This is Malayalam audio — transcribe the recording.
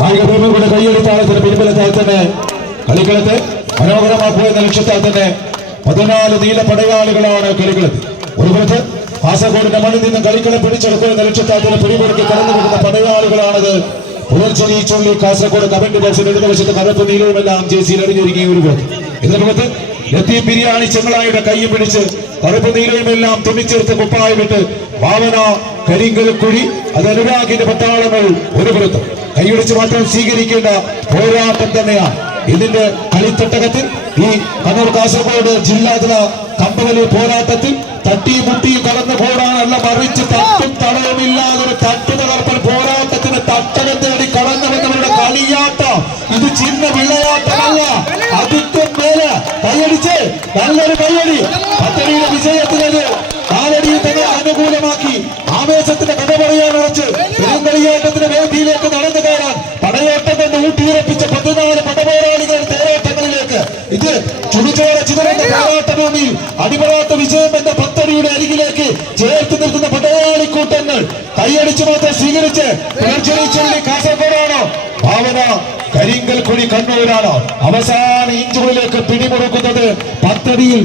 കായിക പ്രേമികളുടെ കൈയെടുത്താളത്തിന് പിൻബലത്താൽ തന്നെ കളിക്കളത്തെ മനോഹരമാക്കുക എന്ന ലക്ഷ്യത്താൽ തന്നെ 14 നീല പടയാളികളാണ് കളിക്കളത്തിൽ. ഒരു പുറത്ത് കാസർഗോഡിന്റെ മണ്ണിൽ നിന്ന് കളിക്കളം പിടിച്ചെടുക്കുക എന്ന ലക്ഷ്യത്താൽ തന്നെ പിടിമുറുക്കി കടന്നു വരുന്ന പടയാളികളാണത്. പുലർച്ചെ ചൊല്ലി കാസർഗോഡ് കമന്റ് ബോക്സിൽ ഇടതുവശത്ത് കറുപ്പ് നീലവുമെല്ലാം ജേസിയിൽ അണിഞ്ഞൊരുങ്ങിയ ഒരു പുറത്ത്. ഇതിന്റെ പുറത്ത് ലത്തീഫ് ബിരിയാണി ചെങ്ങളായുടെ കൈ പിടിച്ച് കറുപ്പ് നീലയുമെല്ലാം തുണിച്ചേർത്ത് കുപ്പായി വിട്ട് ഭാവന കരിങ്കൽ കുഴി അത് അനുരാഗിന്റെ പട്ടാളങ്ങൾ ഒരു പുറത്ത് കൈയടിച്ച് മാത്രം സ്വീകരിക്കേണ്ട പോരാട്ടം തന്നെയാണ് ഇതിന്റെ കളിത്തട്ടകത്തിൽ. ഈ കണ്ണൂർ കാസർഗോഡ് ജില്ലാതല കമ്പവലി പോരാട്ടത്തിൽ തട്ടിമുട്ടി കടന്നു പോടാനല്ല, മറിച്ച് തട്ടും തടവുമില്ലാതൊരു തട്ടു തകർപ്പൻ പോരാട്ടത്തിന് തട്ടകത്തേടി കടന്നു വന്നവരുടെ കളിയാട്ടം. ഇത് ചിന്ന വിളയാട്ടമല്ല, അതിക്കും മേലെ കൈയടിച്ച് നല്ലൊരു കൈയടി. പദ്ധതിയുടെ വിജയത്തിനത് കാലടിയിൽ തന്നെ അനുകൂലമാക്കി ആവേശത്തിന്റെ കഥ പറയാൻ ഉറച്ച് പെരുങ്കളിയാട്ടത്തിന്റെ വേദിയിലേക്ക് നടന്നു കയറാൻ പടയോട്ടം കൊണ്ട് ഊട്ടിയുറപ്പിച്ച 14 പടപോരാളികൾ തേരോട്ടങ്ങളിലേക്ക്. ഇത് ചുടുചോര ചിതറുന്ന പോരാട്ട ഭൂമിയിൽ അടിപൊളാത്ത വിജയം എന്ന പദ്ധതിയുടെ അരികിലേക്ക് ചേർത്ത് നിർത്തുന്ന പടയാളിക്കൂട്ടങ്ങൾ കൈയടിച്ച് മാത്രം സ്വീകരിച്ച് പുലർച്ചെളി കാസർഗോഡാണോ, ഭാവന കരിങ്കൽ കുഴി കണ്ണൂരാണോ അവസാന ഇഞ്ചുകളിലേക്ക് പിടിമുറുക്കുന്നത് പദ്ധതിയിൽ